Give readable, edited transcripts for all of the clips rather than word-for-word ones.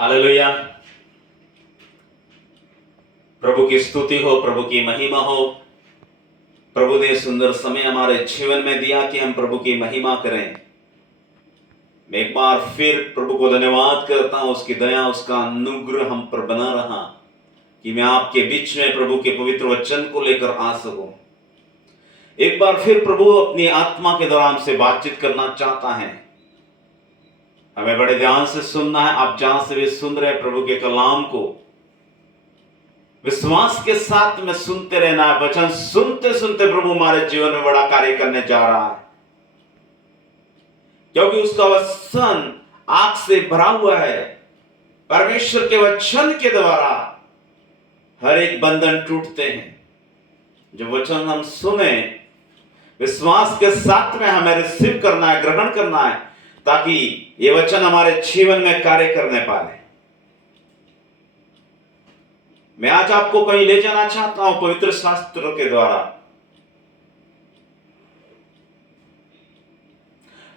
Hallelujah. प्रभु की स्तुति हो, प्रभु की महिमा हो। प्रभु ने सुंदर समय हमारे जीवन में दिया कि हम प्रभु की महिमा करें। मैं एक बार फिर प्रभु को धन्यवाद करता हूं, उसकी दया, उसका अनुग्रह हम पर बना रहा कि मैं आपके बीच में प्रभु के पवित्र वचन को लेकर आ सकूं। एक बार फिर प्रभु अपनी आत्मा के द्वारा हमसे बातचीत करना चाहता है। हमें बड़े ध्यान से सुनना है। आप जहां से भी सुन रहे हैं प्रभु के कलाम को विश्वास के साथ में सुनते रहना है। वचन सुनते सुनते प्रभु हमारे जीवन में बड़ा कार्य करने जा रहा है, क्योंकि उसका वचन आग से भरा हुआ है। परमेश्वर के वचन के द्वारा हर एक बंधन टूटते हैं। जो वचन हम सुने विश्वास के साथ में हमें रिसीव करना है, ग्रहण करना है, ताकि ये वचन हमारे जीवन में कार्य करने पाए। मैं आज आपको कहीं ले जाना चाहता हूं पवित्र शास्त्रों के द्वारा।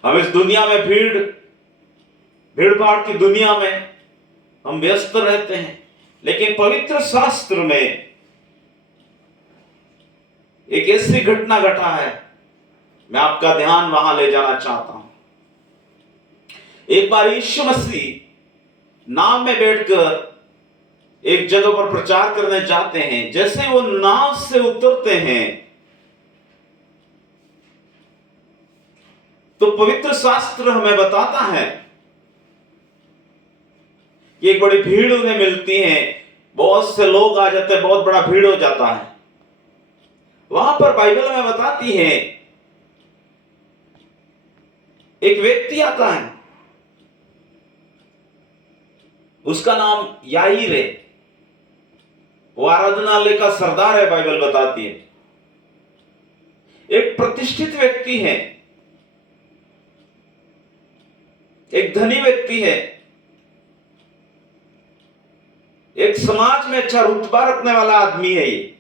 हम इस दुनिया में भीड़ भाड़ की दुनिया में हम व्यस्त रहते हैं, लेकिन पवित्र शास्त्र में एक ऐसी घटना घटा है, मैं आपका ध्यान वहां ले जाना चाहता हूं। एक बार यीशु मसीह नाव में बैठकर एक जगह पर प्रचार करने जाते हैं। जैसे वो नाव से उतरते हैं तो पवित्र शास्त्र हमें बताता है कि एक बड़ी भीड़ उन्हें मिलती है। बहुत से लोग आ जाते हैं, बहुत बड़ा भीड़ हो जाता है। वहां पर बाइबल में बताती है एक व्यक्ति आता है, उसका नाम याईर है। वो आराधनालय का सरदार है, बाइबल बताती है। एक प्रतिष्ठित व्यक्ति है, एक धनी व्यक्ति है, एक समाज में अच्छा रुतबा रखने वाला आदमी है। ये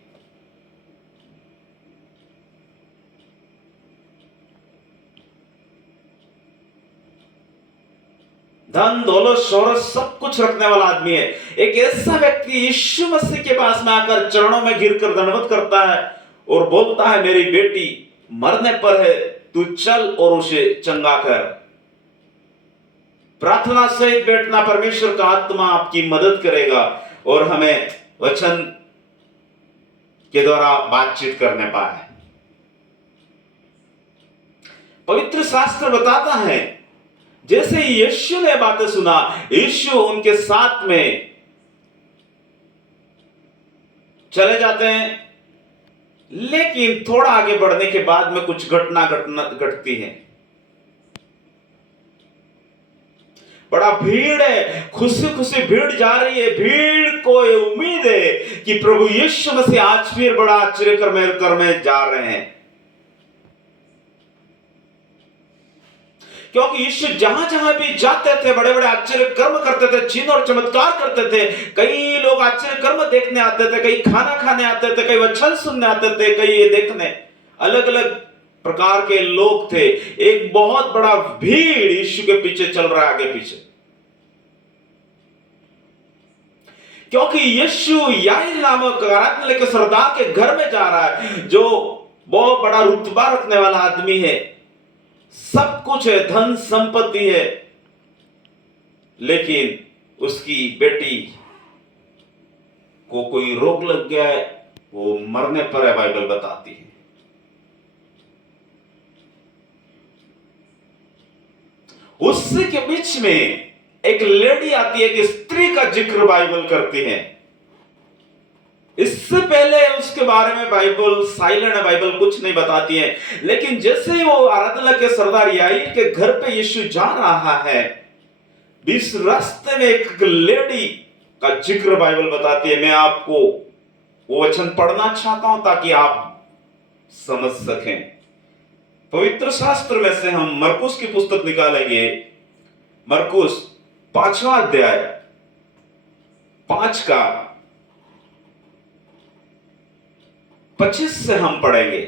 धन दौलत शोहरत सब कुछ रखने वाला आदमी है। एक ऐसा व्यक्ति यीशु मसीह के पास में आकर चरणों में गिरकर दंडवत करता है और बोलता है, मेरी बेटी मरने पर है, तू चल और उसे चंगा कर। प्रार्थना सहित बैठना, परमेश्वर का आत्मा आपकी मदद करेगा और हमें वचन के द्वारा बातचीत करने पाए। पवित्र शास्त्र बताता है जैसे ही यीशु ने बातें सुना, यीशु उनके साथ में चले जाते हैं। लेकिन थोड़ा आगे बढ़ने के बाद में कुछ घटना घटती है। बड़ा भीड़ है, खुशी खुशी भीड़ जा रही है। भीड़ को उम्मीद है कि प्रभु यीशु मसीह आज फिर बड़ा आश्चर्य करने जा रहे हैं, क्योंकि यीशु जहां जहां भी जाते थे बड़े बड़े आश्चर्य कर्म करते थे, चिन्ह और चमत्कार करते थे। कई लोग आश्चर्य कर्म देखने आते थे, कई खाना खाने आते थे, कई वचन सुनने आते थे, कई ये देखने। अलग अलग प्रकार के लोग थे। एक बहुत बड़ा भीड़ यीशु के पीछे चल रहा है, आगे पीछे, क्योंकि यीशु याईर नामक आराधनालय के सरदार के घर में जा रहा है, जो बहुत बड़ा रुतबा रखने वाला आदमी है। सब कुछ है, धन संपत्ति है, लेकिन उसकी बेटी को कोई रोग लग गया है, वो मरने पर है, बाइबल बताती है। उससे के बीच में एक लेडी आती है, एक स्त्री का जिक्र बाइबल करती है। इससे पहले उसके बारे में बाइबल साइलेंट है, बाइबल कुछ नहीं बताती है। लेकिन जैसे ही वो आराधनालय के सरदार याईर के घर पे यीशु जा रहा है, बीच रास्ते में एक लेडी का जिक्र बाइबल बताती है। मैं आपको वो वचन पढ़ना चाहता हूं ताकि आप समझ सकें। पवित्र शास्त्र में से हम मरकुस की पुस्तक निकालेंगे। मरकुस 5वां अध्याय 5 का 25 से हम पढ़ेंगे।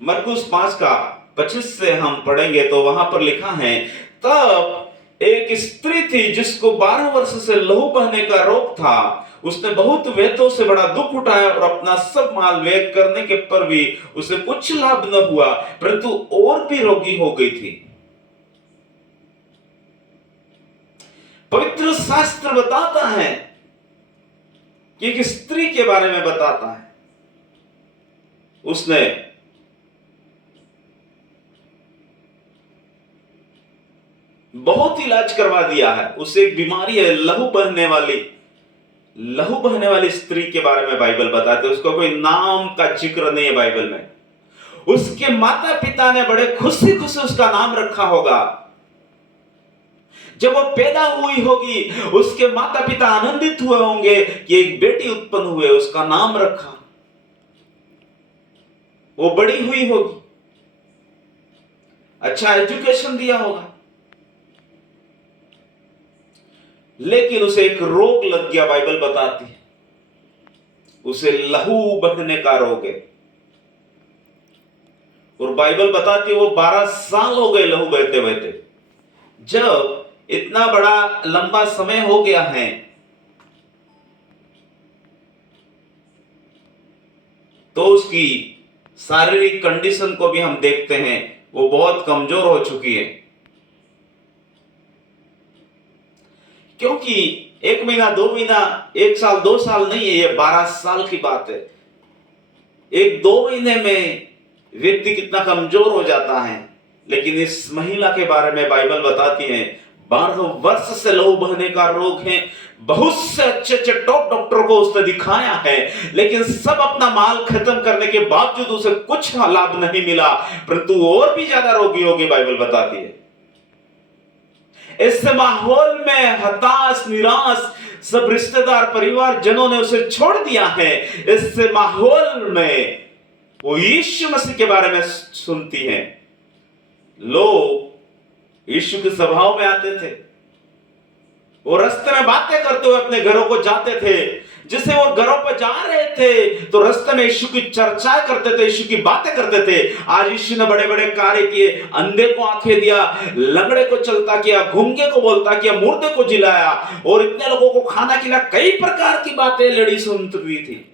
मरकुस 5 का 25 से हम पढ़ेंगे तो वहां पर लिखा है, तब एक एक स्त्री थी जिसको 12 वर्ष से लहू बहने का रोग था। उसने बहुत वेदों से बड़ा दुख उठाया और अपना सब माल व्यय करने के पर भी उसे कुछ लाभ न हुआ, परंतु और भी रोगी हो गई थी। पवित्र शास्त्र बताता है कि एक स्त्री के बारे में बताता है, उसने बहुत इलाज करवा दिया है। उसे एक बीमारी है लहू बहने वाली स्त्री के बारे में बाइबल बताते हैं। उसको कोई नाम का जिक्र नहीं है बाइबल में। उसके माता पिता ने बड़े खुशी खुशी उसका नाम रखा होगा। जब वो पैदा हुई होगी उसके माता पिता आनंदित हुए होंगे कि एक बेटी उत्पन्न हुए, उसका नाम रखा। वो बड़ी हुई होगी, अच्छा एजुकेशन दिया होगा, लेकिन उसे एक रोग लग गया। बाइबल बताती है उसे लहू बहने का रोग है। और बाइबल बताती है वो 12 साल हो गए लहू बहते बहते। जब इतना बड़ा लंबा समय हो गया है तो उसकी शारीरिक कंडीशन को भी हम देखते हैं, वो बहुत कमजोर हो चुकी है। क्योंकि 1 महीना 2 महीना 1 साल 2 साल नहीं है, ये 12 साल की बात है। 1-2 महीने में व्यक्ति कितना कमजोर हो जाता है। लेकिन इस महिला के बारे में बाइबल बताती है 12 वर्ष से लहू बहने का रोग है। बहुत से अच्छे अच्छे टॉप डॉक्टर को उसने दिखाया है, लेकिन सब अपना माल खत्म करने के बावजूद उसे कुछ लाभ नहीं मिला, परंतु और भी ज्यादा रोगी होगी बाइबल बताती है। इस माहौल में हताश निराश सब रिश्तेदार परिवार जनों ने उसे छोड़ दिया है। इस माहौल में वो यीशु मसीह के बारे में सुनती है। लोग यीशु के सभाओं में आते थे, वो रास्ते में बातें करते हुए अपने घरों को जाते थे। जिसे वो घरों पर जा रहे थे तो रास्ते में यीशु की चर्चा करते थे, यीशु की बातें करते थे। आज यीशु ने बड़े बड़े कार्य किए, अंधे को आंखें दिया, लंगड़े को चलता किया, गूंगे को बोलता किया, मुर्दे को जिलाया और इतने लोगों को खाना खिलाया। कई प्रकार की बातें लड़ी सुनती थी।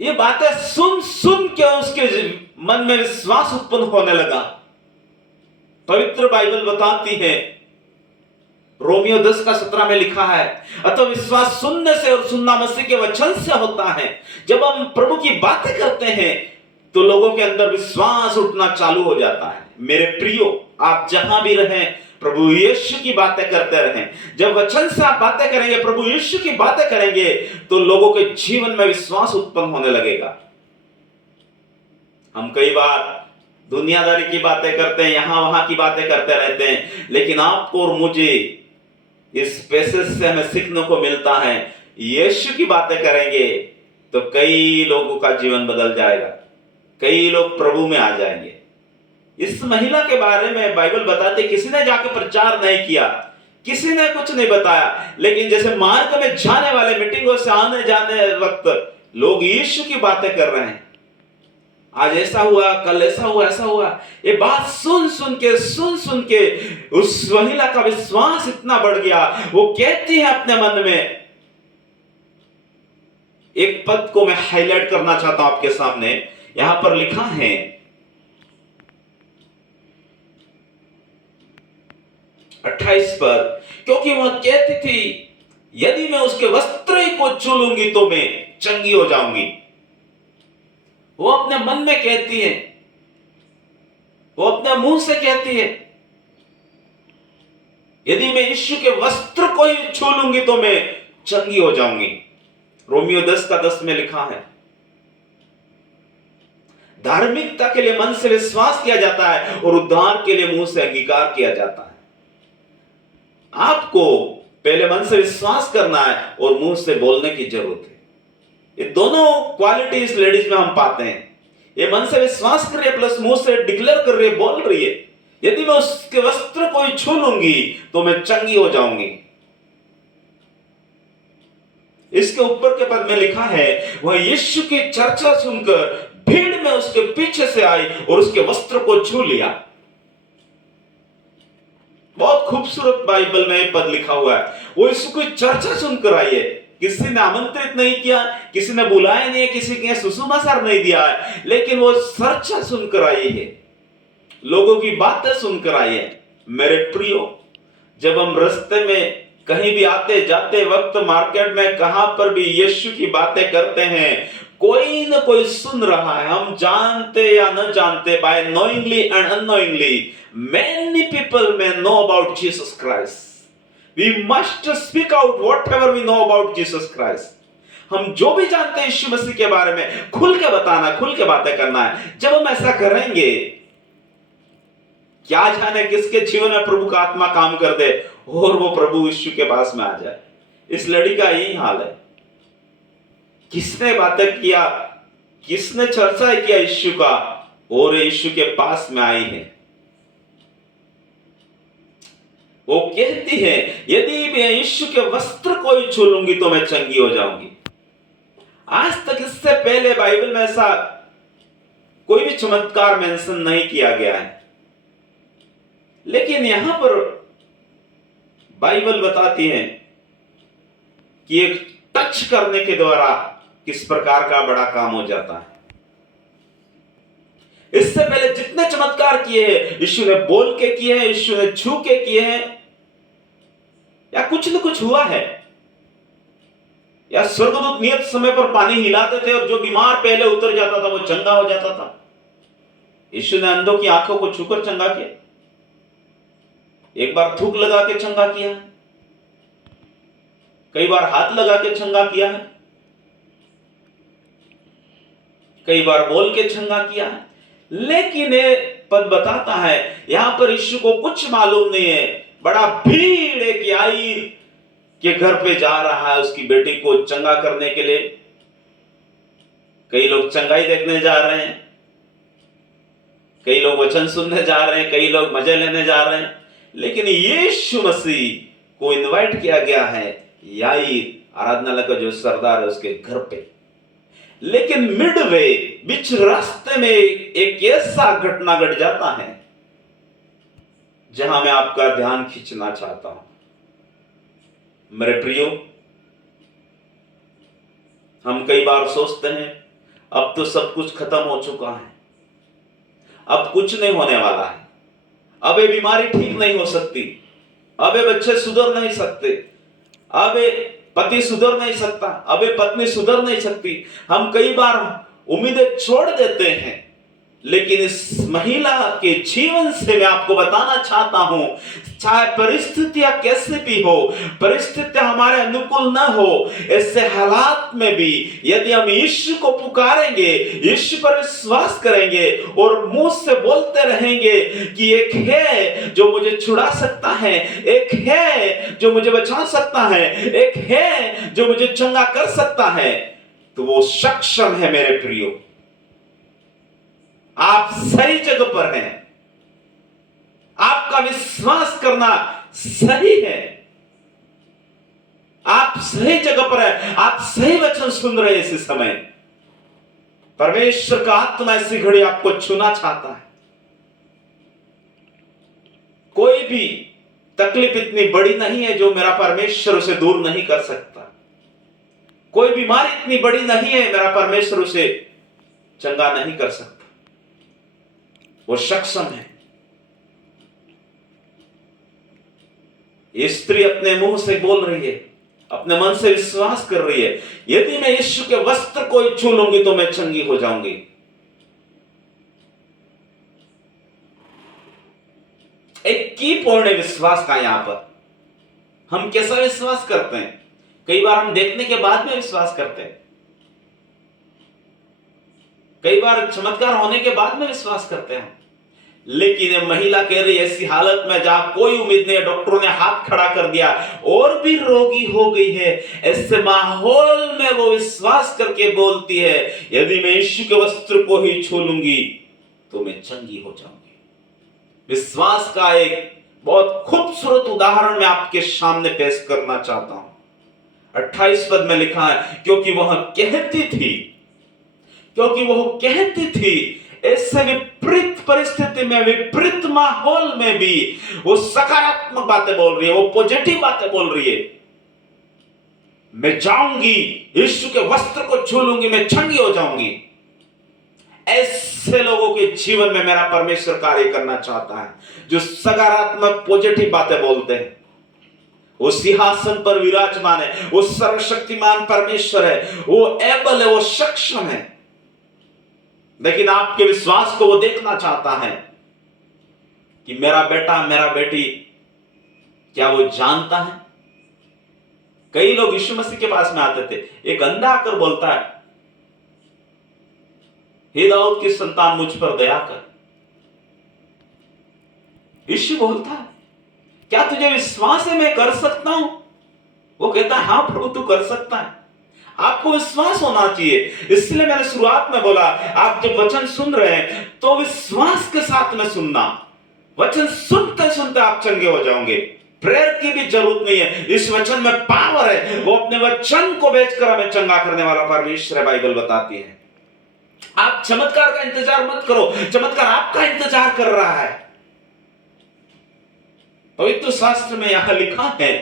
ये बातें सुन सुन के उसके मन में विश्वास उत्पन्न होने लगा। पवित्र बाइबल बताती है, रोमियो 10:17 में लिखा है, अतः विश्वास सुनने से और सुनना मसीह के वचन से होता है। जब हम प्रभु की बातें करते हैं तो लोगों के अंदर विश्वास उठना चालू हो जाता है। मेरे प्रियो, आप जहां भी रहें प्रभु यीशु की बातें करते रहें। जब वचन से आप बातें करेंगे, प्रभु यीशु की बातें करेंगे, तो लोगों के जीवन में विश्वास उत्पन्न होने लगेगा। हम कई बार दुनियादारी की बातें करते हैं, यहां वहां की बातें करते रहते हैं, लेकिन आपको और मुझे इस पैसेज से हमें सीखने को मिलता है, यीशु की बातें करेंगे तो कई लोगों का जीवन बदल जाएगा, कई लोग प्रभु में आ जाएंगे। इस महिला के बारे में बाइबल बताते, किसी ने जाके प्रचार नहीं किया, किसी ने कुछ नहीं बताया, लेकिन जैसे मार्ग में जाने वाले, मीटिंगों से आने जाने वक्त लोग यीशु की बातें कर रहे हैं। आज ऐसा हुआ, कल ऐसा हुआ, ऐसा हुआ। ये बात सुन सुन के उस महिला का विश्वास इतना बढ़ गया, वो कहती है अपने मन में, एक पद को मैं हाईलाइट करना चाहता हूं आपके सामने। यहां पर लिखा है 28 पर, क्योंकि वह कहती थी यदि मैं उसके वस्त्र ही को छू लूंगी तो मैं चंगी हो जाऊंगी। वो अपने मन में कहती है, वो अपने मुंह से कहती है, यदि मैं यीशु के वस्त्र को ही छू लूंगी तो मैं चंगी हो जाऊंगी। रोमियो 10:10 में लिखा है, धार्मिकता के लिए मन से विश्वास किया जाता है और उद्धार के लिए मुंह से अंगीकार किया जाता है। आपको पहले मन से विश्वास करना है और मुंह से बोलने की जरूरत है। ये दोनों क्वालिटी इस लेडीज में हम पाते हैं। ये मन से विश्वास कर रही है प्लस मुंह से डिक्लेयर कर रही है, बोल रही है, यदि मैं उसके वस्त्र को ही छू लूंगी तो मैं चंगी हो जाऊंगी। इसके ऊपर के पद में लिखा है, वह यीशु की चर्चा सुनकर भीड़ में उसके पीछे से आई और उसके वस्त्र को छू लिया। बहुत खूबसूरत बाइबल में पद लिखा हुआ है। वो यीशु की चर्चा सुनकर आई है। किसी ने आमंत्रित नहीं किया, किसी ने बुलाया नहीं है, किसी ने सुसमाचार नहीं दिया है, लेकिन वो चर्चा सुनकर आई है, लोगों की बातें सुनकर आई है। मेरे प्रियो, जब हम रास्ते में कहीं भी आते जाते वक्त, मार्केट में कहां पर भी यीशु की बातें करते हैं, कोई न कोई सुन रहा है, हम जानते या न जानते, by knowingly and unknowingly many people may know about Jesus Christ. We must speak out whatever we know about Jesus Christ. हम जो भी जानते हैं यीशु मसीह के बारे में खुल के बताना, खुल के बातें करना है। जब हम ऐसा करेंगे, क्या जाने किसके जीवन में प्रभु का आत्मा काम कर दे और वो प्रभु यीशु के पास में आ जाए। इस लड़ी का यही हाल है। किसने बातें किया, किसने चर्चा किया यीशु का, और यीशु के पास में आई है। वो कहती है, यदि मैं यीशु के वस्त्र को ही छू लूंगी तो मैं चंगी हो जाऊंगी। आज तक इससे पहले बाइबल में ऐसा कोई भी चमत्कार मेंशन नहीं किया गया है, लेकिन यहां पर बाइबल बताती है कि एक टच करने के द्वारा किस प्रकार का बड़ा काम हो जाता है। इससे पहले जितने चमत्कार किए हैं, यीशु ने बोल के किए हैं, यीशु ने छू के किए हैं, या कुछ न कुछ हुआ है, या स्वर्गदूत नियत समय पर पानी हिलाते थे और जो बीमार पहले उतर जाता था वो चंगा हो जाता था। यीशु ने अंधों की आंखों को छूकर चंगा किया, एक बार थूक लगा के चंगा किया, कई बार हाथ लगा के चंगा किया है, कई बार बोल के चंगा किया है। लेकिन ये पद बताता है, यहां पर यीशु को कुछ मालूम नहीं है। बड़ा भीड़ एक याईर के घर पे जा रहा है उसकी बेटी को चंगा करने के लिए। कई लोग चंगाई देखने जा रहे हैं, कई लोग वचन सुनने जा रहे हैं, कई लोग मजे लेने जा रहे हैं, लेकिन यीशु मसीह को इनवाइट किया गया है याईर आराधनालय का जो सरदार है उसके घर पे। लेकिन मिडवे, बीच रास्ते में एक ऐसा घटना घट जाता है जहां मैं आपका ध्यान खींचना चाहता हूं। मेरे प्रियो, हम कई बार सोचते हैं अब तो सब कुछ खत्म हो चुका है, अब कुछ नहीं होने वाला है, अब ये बीमारी ठीक नहीं हो सकती, अब ये बच्चे सुधर नहीं सकते, अब ये पति सुधर नहीं सकता, अब ये पत्नी सुधर नहीं सकती। हम कई बार उम्मीदें छोड़ देते हैं। लेकिन इस महिला के जीवन से मैं आपको बताना चाहता हूं, चाहे परिस्थितियां कैसे भी हो, परिस्थितियां हमारे अनुकूल ना हो, ऐसे हालात में भी यदि हम यीशु को पुकारेंगे, यीशु पर विश्वास करेंगे और मुंह से बोलते रहेंगे कि एक है जो मुझे छुड़ा सकता है, एक है जो मुझे बचा सकता है, एक है जो मुझे चंगा कर सकता है, तो वो सक्षम है। मेरे प्रियो, आप सही जगह पर हैं, आपका विश्वास करना सही है, आप सही जगह पर हैं, आप सही वचन सुन रहे हैं। इस समय परमेश्वर का आत्मा ऐसी घड़ी आपको छूना चाहता है। कोई भी तकलीफ इतनी बड़ी नहीं है जो मेरा परमेश्वर उसे दूर नहीं कर सकता, कोई बीमारी इतनी बड़ी नहीं है मेरा परमेश्वर उसे चंगा नहीं कर सकता। वो सक्षम है। ये स्त्री अपने मुंह से बोल रही है, अपने मन से विश्वास कर रही है, यदि मैं यीशु के वस्त्र को ही छू लूंगी तो मैं चंगी हो जाऊंगी। एक की पॉइंट है विश्वास का। यहां पर हम कैसा विश्वास करते हैं? कई बार हम देखने के बाद में विश्वास करते हैं, कई बार चमत्कार होने के बाद में विश्वास करते हैं। लेकिन ये महिला कह रही है, ऐसी हालत में जहां कोई उम्मीद नहीं है, डॉक्टरों ने हाथ खड़ा कर दिया और भी रोगी हो गई है, ऐसे माहौल में वो विश्वास करके बोलती है, यदि मैं यीशु के वस्त्र को ही छू लूंगी तो मैं चंगी हो जाऊंगी। विश्वास का एक बहुत खूबसूरत उदाहरण मैं आपके सामने पेश करना चाहता हूं। 28 पद में लिखा है, क्योंकि वह कहती थी, ऐसे विपरीत परिस्थिति में, विपरीत माहौल में भी वो सकारात्मक बातें बोल रही है, वो पॉजिटिव बातें बोल रही है। मैं जाऊंगी, यीशु के वस्त्र को छू लूंगी, मैं चंगी हो जाऊंगी। ऐसे लोगों के जीवन में मेरा परमेश्वर कार्य करना चाहता है, जो सकारात्मक पॉजिटिव बातें बोलते हैं। वो सिंहासन पर विराजमान है, वो सर्वशक्तिमान परमेश्वर है, वो एबल है, वो सक्षम है। लेकिन आपके विश्वास को वो देखना चाहता है कि मेरा बेटा, मेरा बेटी, क्या वो जानता है? कई लोग यीशु मसीह के पास में आते थे, एक अंधा आकर बोलता है, हे दाऊद की संतान, मुझ पर दया कर। यीशु बोलता है, क्या तुझे विश्वास है मैं कर सकता हूं? वो कहता है, हां प्रभु तू कर सकता है। आपको विश्वास होना चाहिए। इसलिए मैंने शुरुआत में बोला, आप जब वचन सुन रहे हैं तो विश्वास के साथ में सुनना। वचन सुनते सुनते आप चंगे हो जाओगे। प्रेयर की भी जरूरत नहीं है, इस वचन में पावर है। वो अपने वचन को बेचकर हमें चंगा करने वाला परमेश्वर है, बाइबल बताती है। आप चमत्कार का इंतजार मत करो, चमत्कार आपका इंतजार कर रहा है। पवित्र शास्त्र में यहां लिखा है,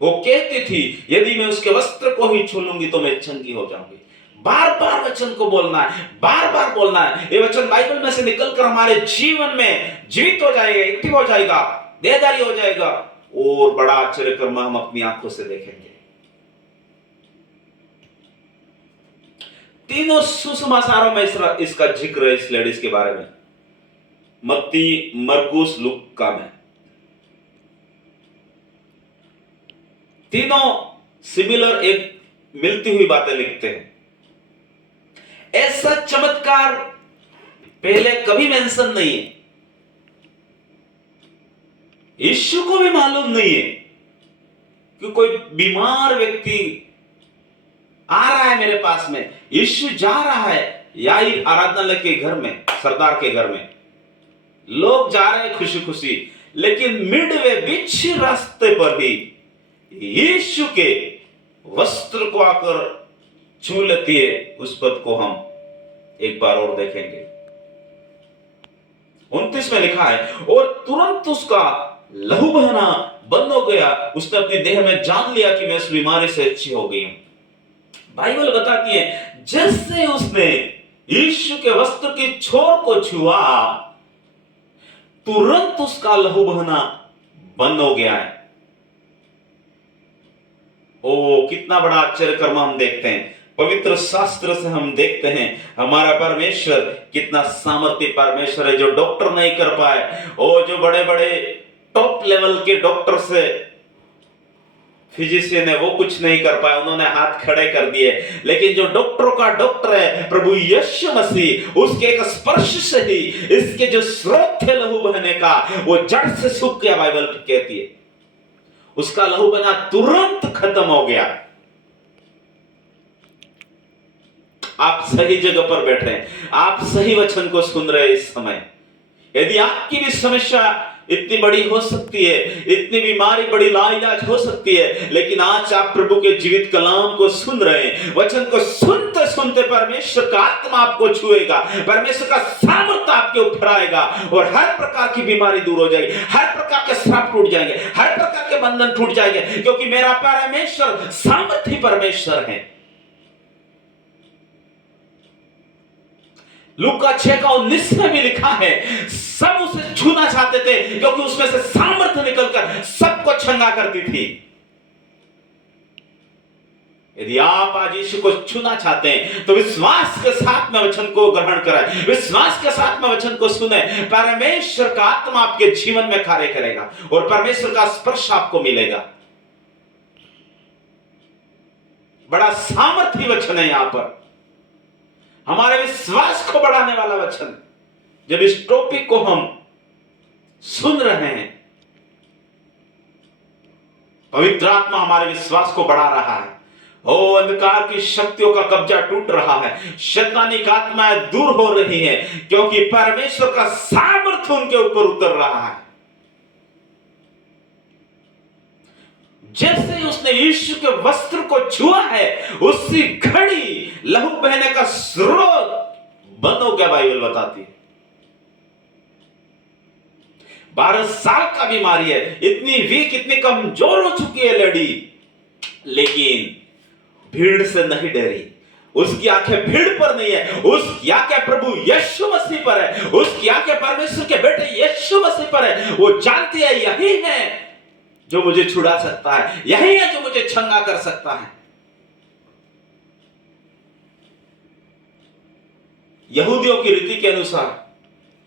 वो कहती थी, यदि मैं उसके वस्त्र को ही छू लूंगी तो मैं चंगी हो जाऊंगी। बार बार वचन को बोलना है, बार बार बोलना है। ये वचन बाइबल में से निकलकर हमारे जीवन में जीवित हो जाएगा, एक्टिव हो जाएगा, देहधारी हो जाएगा, और बड़ा आश्चर्य कर्म हम अपनी आंखों से देखेंगे। तीनों सुसमाचारों में इसका जिक्र है, इस लेडीज के बारे में, मत्ती, मरकुस, लूका में। तीनों सिमिलर, एक मिलती हुई बातें लिखते हैं। ऐसा चमत्कार पहले कभी मेंशन नहीं है। यीशु को भी मालूम नहीं है कि कोई बीमार व्यक्ति आ रहा है मेरे पास में। यीशु जा रहा है याई आराधनालय के घर में, सरदार के घर में, लोग जा रहे हैं खुशी खुशी, लेकिन मिडवे बीच रास्ते पर ही यीशु के वस्त्र को आकर छू लेती है। उस पद को हम एक बार और देखेंगे। 29 में लिखा है, और तुरंत उसका लहू बहना बंद हो गया। उसने अपने देह में जान लिया कि मैं इस बीमारी से अच्छी हो गई हूं। बाइबल बताती है, जैसे उसने यीशु के वस्त्र की छोर को छुआ, तुरंत उसका लहू बहना बंद हो गया है। ओ, कितना बड़ा आश्चर्य कर्म हम देखते हैं। पवित्र शास्त्र से हम देखते हैं हमारा परमेश्वर कितना सामर्थ्य परमेश्वर है, जो डॉक्टर नहीं कर पाए। ओ, जो बड़े बड़े टॉप लेवल के डॉक्टर से फिजिशियन है, वो कुछ नहीं कर पाए, उन्होंने हाथ खड़े कर दिए। लेकिन जो डॉक्टरों का डॉक्टर है प्रभु यीशु मसीह, उसके एक स्पर्श से ही इसके जो स्रोत थे लहू बहने का, वो जड़ से सूख गया। बाइबल कहती है उसका लहू बहना तुरंत खत्म हो गया। आप सही जगह पर बैठे हैं, आप सही वचन को सुन रहे हैं इस समय। यदि आपकी भी समस्या इतनी बड़ी हो सकती है, इतनी बीमारी बड़ी लाइलाज हो सकती है, लेकिन आज आप प्रभु के जीवित कलाम को सुन रहे हैं, वचन को सुनते सुनते परमेश्वर का आत्मा आपको छुएगा, परमेश्वर का सामर्थ्य आपके ऊपर आएगा, और हर प्रकार की बीमारी दूर हो जाएगी, हर प्रकार के श्राप टूट जाएंगे, हर प्रकार के बंधन टूट जाएंगे, क्योंकि मेरा परमेश्वर सामर्थ्य परमेश्वर है। लूका 6:19 में भी लिखा है, सब उसे छूना चाहते थे क्योंकि उसमें से सामर्थ्य निकलकर सबको चंगा करती थी। यदि आप आज यीशु को छूना चाहते हैं तो विश्वास के साथ में वचन को ग्रहण करें, विश्वास के साथ में वचन को सुने। परमेश्वर का आत्मा आपके जीवन में कार्य करेगा और परमेश्वर का स्पर्श आपको मिलेगा। बड़ा सामर्थ्य वचन है यहां पर, हमारे विश्वास को बढ़ाने वाला वचन। जब इस टॉपिक को हम सुन रहे हैं, पवित्र आत्मा हमारे विश्वास को बढ़ा रहा है। ओ, अंधकार की शक्तियों का कब्जा टूट रहा है, शैतानिक आत्माएं दूर हो रही है, क्योंकि परमेश्वर का सामर्थ्य उनके ऊपर उतर रहा है। जैसे ही उसने यीशु के वस्त्र को छुआ है, उसी घड़ी लहू बहने का स्रोत बंद हो गया, बाइबल बताती है। 12 साल का बीमारी है, इतनी वीक, इतनी कमजोर हो चुकी है लेडी, लेकिन भीड़ से नहीं डरी। उसकी आंखें भीड़ पर नहीं है, उसकी आंखें प्रभु यीशु मसीह पर है, उसकी आंखें परमेश्वर के बेटे यीशु मसीह पर है। वो जानती है यही है जो मुझे छुड़ा सकता है, यही है जो मुझे चंगा कर सकता है। यहूदियों की रीति के अनुसार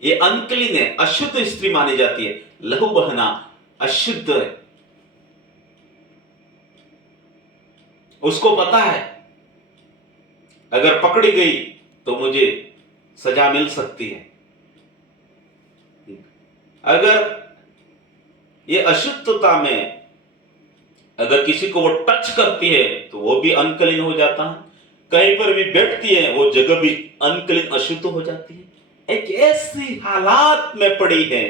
ये अनक्लीन है, अशुद्ध स्त्री मानी जाती है। लहू बहना अशुद्ध है। उसको पता है अगर पकड़ी गई तो मुझे सजा मिल सकती है। अगर ये अशुद्धता में अगर किसी को वो टच करती है तो वो भी अनक्लीन हो जाता है। कहीं पर भी बैठती है वो जगह भी अनक्लीन, अशुद्ध हो जाती है। एक ऐसी हालात में पड़ी है,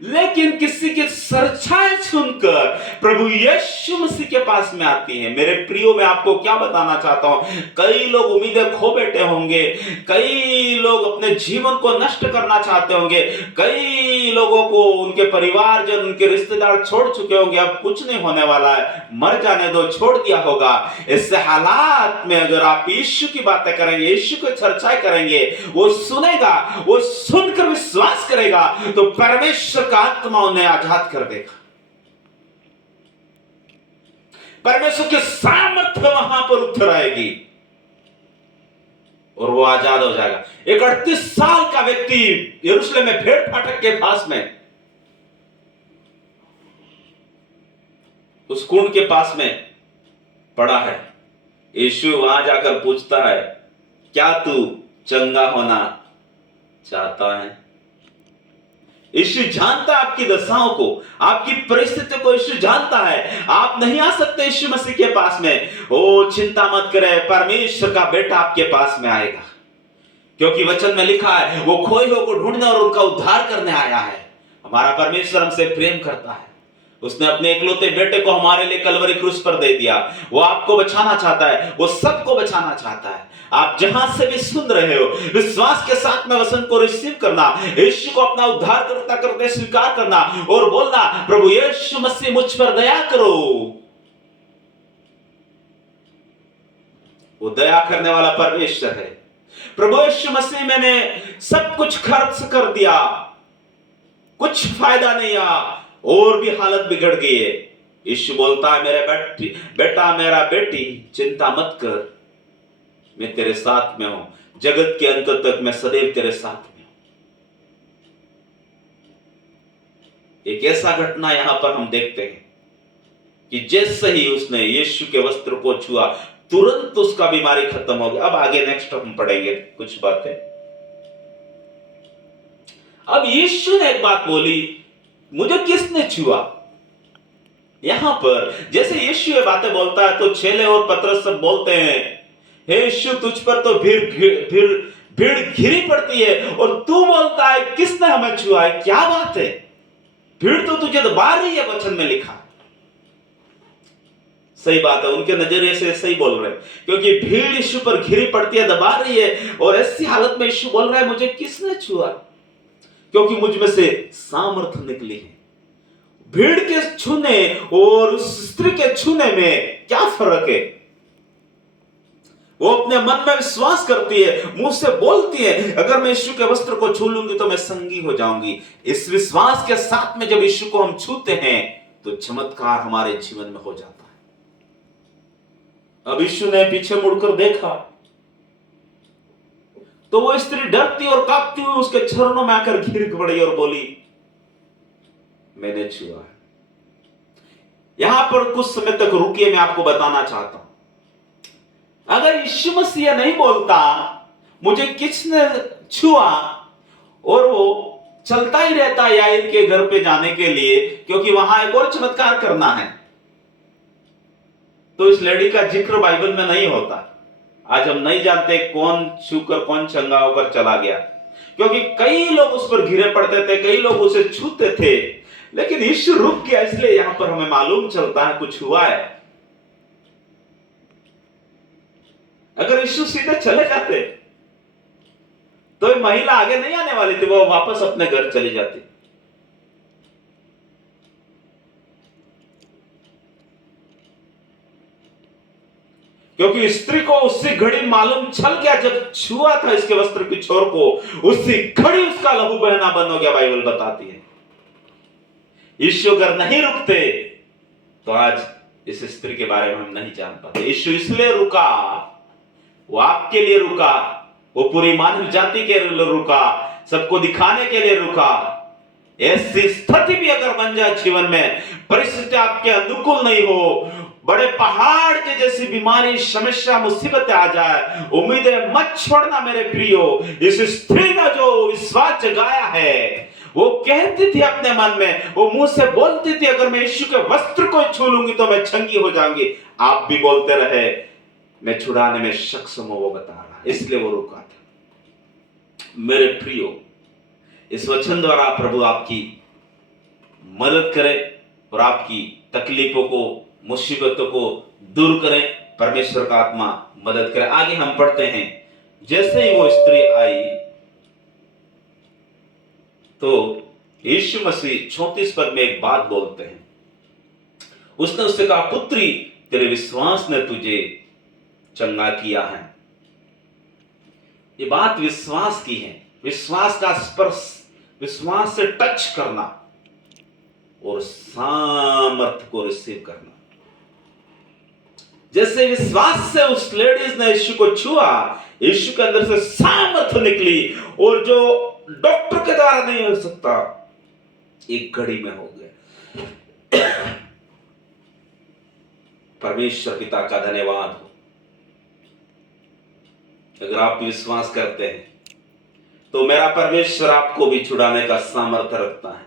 लेकिन किसी की सरछाएं सुनकर प्रभु यीशु मसीह के पास में आती है। मेरे प्रियो, मैं आपको क्या बताना चाहता हूं, कई लोग उम्मीदें खो बैठे होंगे, कई लोग अपने जीवन को नष्ट करना चाहते होंगे, कई लोगों को उनके परिवारजन, उनके रिश्तेदार छोड़ चुके होंगे, अब कुछ नहीं होने वाला है, मर जाने दो, छोड़ दिया होगा। ऐसे हालात में अगर आप यीशु की बातें करेंगे, यीशु को चर्चा करेंगे, वो सुनेगा, वो सुनकर विश्वास करेगा तो परमेश्वर का आत्मा उन्हें आजाद कर देगा। परमेश्वर की सामर्थ्य वहां पर उतर आएगी और वो आजाद हो जाएगा। एक 38 साल का व्यक्ति यरूशलेम में भेड़ फाटक के पास में, उस कुंड के पास में पड़ा है। यीशु वहां जाकर पूछता है, क्या तू चंगा होना चाहता है? यीशु जानता है आपकी दशाओं को, आपकी परिस्थितियों को यीशु जानता है। आप नहीं आ सकते यीशु मसीह के पास में। ओ चिंता मत करें, परमेश्वर का बेटा आपके पास में आएगा, क्योंकि वचन में लिखा है वो खोए हुए को ढूंढने और उनका उद्धार करने आया है। हमारा परमेश्वर हमसे प्रेम करता है, उसने अपने इकलौते बेटे को हमारे लिए कलवरी क्रूस पर दे दिया। वो आपको बचाना चाहता है, वो सबको बचाना चाहता है। आप जहां से भी सुन रहे हो, विश्वास के साथ में वचन को रिसीव करना, यीशु को अपना उद्धार करता करते स्वीकार करना और बोलना, प्रभु यीशु मसीह मुझ पर दया करो। वो दया करने वाला परमेश्वर है। प्रभु यीशु मसीह, मैंने सब कुछ खर्च कर दिया, कुछ फायदा नहीं आया और भी हालत बिगड़ गई है। यीशु बोलता है, मेरे बेटा, मेरा बेटी, चिंता मत कर, मैं तेरे साथ में हूं, जगत के अंत तक मैं सदैव तेरे साथ में हूं। एक ऐसा घटना यहां पर हम देखते हैं कि जैसे ही उसने यीशु के वस्त्र को छुआ, तुरंत उसका बीमारी खत्म हो गया। अब आगे नेक्स्ट हम पढ़ेंगे कुछ बातें। अब यीशु ने एक बात बोली, मुझे किसने छुआ? यहां पर जैसे यीशु ये बातें बोलता है तो चेले और पतरस सब बोलते हैं, हे यीशु, तुझ पर तो भीड़ घिरी पड़ती है और तू बोलता है किसने हमें छुआ है? क्या बात है? भीड़ तो तुझे दबा रही है, वचन में लिखा। सही बात है, उनके नजरिए से सही बोल रहे हैं, क्योंकि भीड़ यीशु पर घिरी पड़ती है, दबा रही है, और ऐसी हालत में यीशु बोल रहा है, मुझे किसने छुआ? क्योंकि मुझ में से सामर्थ्य निकली है। भीड़ के छूने और उस स्त्री के छूने में क्या फर्क है? वो अपने मन में विश्वास करती है, मुंह से बोलती है, अगर मैं यीशु के वस्त्र को छू लूंगी तो मैं संगी हो जाऊंगी। इस विश्वास के साथ में जब यीशु को हम छूते हैं तो चमत्कार हमारे जीवन में हो जाता है। अब यीशु ने पीछे मुड़कर देखा तो वो स्त्री डरती और कांपती हुई उसके चरणों में आकर गिर पड़ी और बोली, मैंने छुआ है। यहां पर कुछ समय तक रुकिए, मैं आपको बताना चाहता हूं, अगर यीशु मसीह नहीं बोलता मुझे किसने छुआ और वो चलता ही रहता याईर के घर पे जाने के लिए, क्योंकि वहां एक और चमत्कार करना है, तो इस लेडी का जिक्र बाइबल में नहीं होता। आज हम नहीं जानते कौन छूकर कौन चंगा होकर चला गया, क्योंकि कई लोग उस पर घिरे पड़ते थे, कई लोग उसे छूते थे, लेकिन यीशु रुक गया। इसलिए यहां पर हमें मालूम चलता है कुछ हुआ है। अगर यीशु सीधे चले जाते तो महिला आगे नहीं आने वाली थी, वो वापस अपने घर चली जाती। क्योंकि स्त्री को उसी घड़ी मालूम चल गया, जब छुआ था इसके वस्त्र की छोर को, उसी घड़ी उसका लहू बहना बंद हो गया, बाइबल बताती है। यीशु अगर नहीं रुकते तो आज इस स्त्री के बारे में हम नहीं जान पाते। यीशु इसलिए रुका, वो आपके लिए रुका, वो पूरी मानव जाति के लिए रुका, सबको दिखाने के लिए रुका। ऐसी स्थिति भी अगर बन जाए जीवन में, परिस्थिति आपके अनुकूल नहीं हो, बड़े पहाड़ के जैसी बीमारी, समस्या, मुसीबतें आ जाए, उम्मीदें मत छोड़ना मेरे प्रियो। इस स्त्री ने जो विश्वास जगाया है, वो कहती थी अपने मन में, वो मुंह से बोलती थी, अगर मैं यीशु के वस्त्र को छू लूंगी तो मैं चंगी हो जाऊंगी। आप भी बोलते रहे, मैं छुड़ाने में सक्षम हूं, वो बता रहा, इसलिए वो रुका था। मेरे प्रियो, इस वचन द्वारा प्रभु आपकी मदद करे और आपकी तकलीफों को, मुसीबतों को दूर करें। परमेश्वर का आत्मा मदद करे। आगे हम पढ़ते हैं, जैसे ही वो स्त्री आई तो यीशु मसीह 34 पद में एक बात बोलते हैं। उसने उससे कहा, पुत्री, तेरे विश्वास ने तुझे चंगा किया है। ये बात विश्वास की है, विश्वास का स्पर्श, विश्वास से टच करना और सामर्थ्य को रिसीव करना। जैसे विश्वास से उस लेडीज ने यीशु को छुआ, यीशु के अंदर से सामर्थ्य निकली, और जो डॉक्टर के द्वारा नहीं हो सकता, एक घड़ी में हो गया। परमेश्वर पिता का धन्यवाद हो। अगर आप विश्वास करते हैं तो मेरा परमेश्वर आपको भी छुड़ाने का सामर्थ्य रखता है।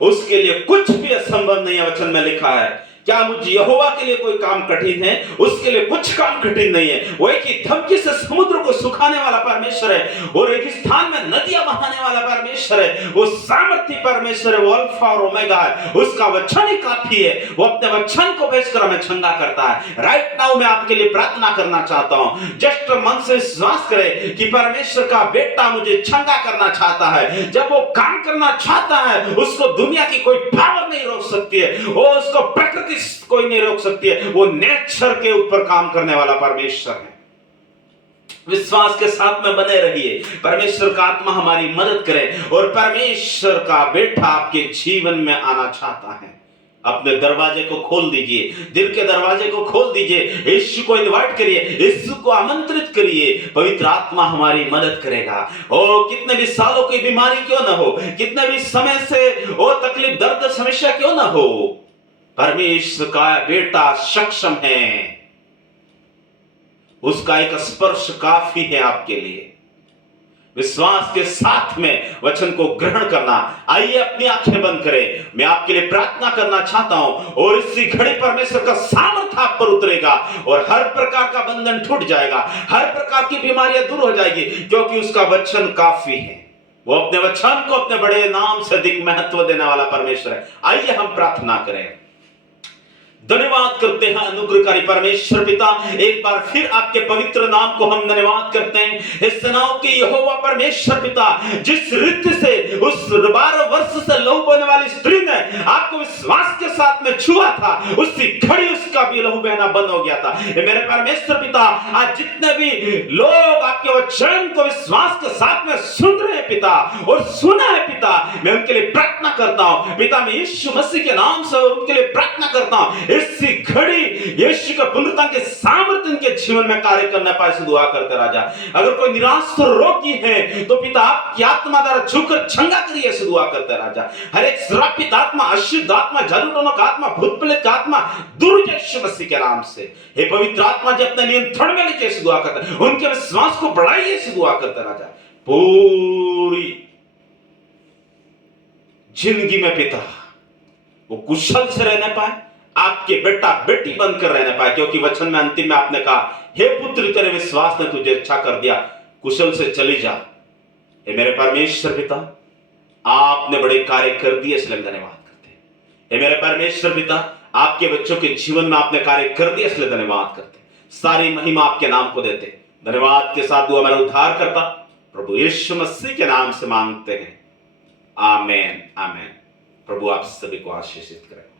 उसके लिए कुछ भी असंभव नहीं है। वचन में लिखा है, क्या मुझे यहोवा के लिए कोई काम कठिन है? उसके लिए कुछ काम कठिन नहीं है। वो एक ही धमकी से समुद्र को सुखाने वाला परमेश्वर है, और एक स्थान में नदियां बहाने वाला परमेश्वर है। वो सामर्थ्य परमेश्वर है, वो अल्फा और ओमेगा है। उसका वचन ही काफी है। वो अपने वचन को भेजकर हमें चंगा करता है। राइट नाउ मैं आपके लिए प्रार्थना करना चाहता हूं। जस्ट मन से विश्वास करें कि परमेश्वर का बेटा मुझे चंगा करना चाहता है। जब वो काम करना चाहता है, उसको दुनिया की कोई पावर नहीं रोक सकती है, वो उसको प्रकृति कोई नहीं रोक सकती है। वो नेचर के ऊपर काम करने वाला परमेश्वर है। विश्वास के साथ में बने रहिए। परमेश्वर का आत्मा हमारी मदद करे, और परमेश्वर का बेटा आपके जीवन में आना चाहता है। अपने दरवाजे को खोल दीजिए, दिल के दरवाजे को खोल दीजिए, यीशु को इनवाइट करिए, यीशु को आमंत्रित करिए। पवित्र आत्मा हमारी मदद करेगा। और कितने भी सालों की बीमारी क्यों ना हो, कितने भी समय से वो तकलीफ, दर्द, समस्या क्यों ना हो, परमेश्वर का बेटा सक्षम है। उसका एक स्पर्श काफी है आपके लिए। विश्वास के साथ में वचन को ग्रहण करना। आइए अपनी आंखें बंद करें। मैं आपके लिए प्रार्थना करना चाहता हूं, और इसी घड़ी परमेश्वर का सामर्थ्य आप पर उतरेगा, और हर प्रकार का बंधन टूट जाएगा, हर प्रकार की बीमारियां दूर हो जाएगी, क्योंकि उसका वचन काफी है। वो अपने वचन को अपने बड़े नाम से अधिक महत्व देने वाला परमेश्वर है। आइए हम प्रार्थना करें। धन्यवाद करते हैं अनुग्रहकारी परमेश्वर पिता, एक बार फिर आपके पवित्र नाम को हम धन्यवाद करते हैं। इस नाम के यहोवा परमेश्वर पिता, जिस रीति से उस 12 वर्ष से लहू बहने वाली स्त्री ने आपको विश्वास के साथ में छुआ था, उसी घड़ी उसका भी लहू बहना बंद हो गया था। मेरे परमेश्वर पिता, आज जितने भी लोग आपके वचन को विश्वास के साथ में सुन रहे हैं पिता, और सुना है पिता, मैं उनके लिए प्रार्थना करता हूं पिता। मैं यीशु मसीह के नाम से उनके लिए प्रार्थना करता हूं, इसी घड़ी यीशु का पुनरुत्थान के सामर्थ्य उनके जीवन में कार्य करना पाए, से दुआ करते राजा। अगर कोई निराश रोगी है तो पिता आपकी आत्मा द्वारा छूकर चंगा करिए, से दुआ करते राजा। हर एक श्रापित आत्मा, अशुद्ध आत्मा, जादूटोना का आत्मा, भूत प्रेत का आत्मा दूर यीशु मसीह के नाम से। हे पवित्र आत्मा जी, अपने नियंत्रण में लीजिए, से दुआ करते। उनके विश्वास को बढ़ाइए, से दुआ करते राजा। पूरी जिंदगी में पिता वो कुशल से रहने पाए, आपके बेटा बेटी बनकर रहने पाए, क्योंकि वचन में अंतिम में आपने कहा, हे पुत्र, तेरे विश्वास ने तुझे अच्छा कर दिया, कुशल से चली जा। हे मेरे परमेश्वर पिता, आपने बड़े कार्य कर दिए, इसलिए धन्यवाद करते हैं। हे मेरे परमेश्वर पिता, आपके बच्चों के जीवन में आपने कार्य कर दिया, इसलिए धन्यवाद करते। सारी महिमा आपके नाम को देते। धन्यवाद के साथ दुआ मेरा उद्धार करता प्रभु यीशु मसीह के नाम से मांगते हैं, आमेन आमेन। प्रभु आप सभी को आशीषित करें।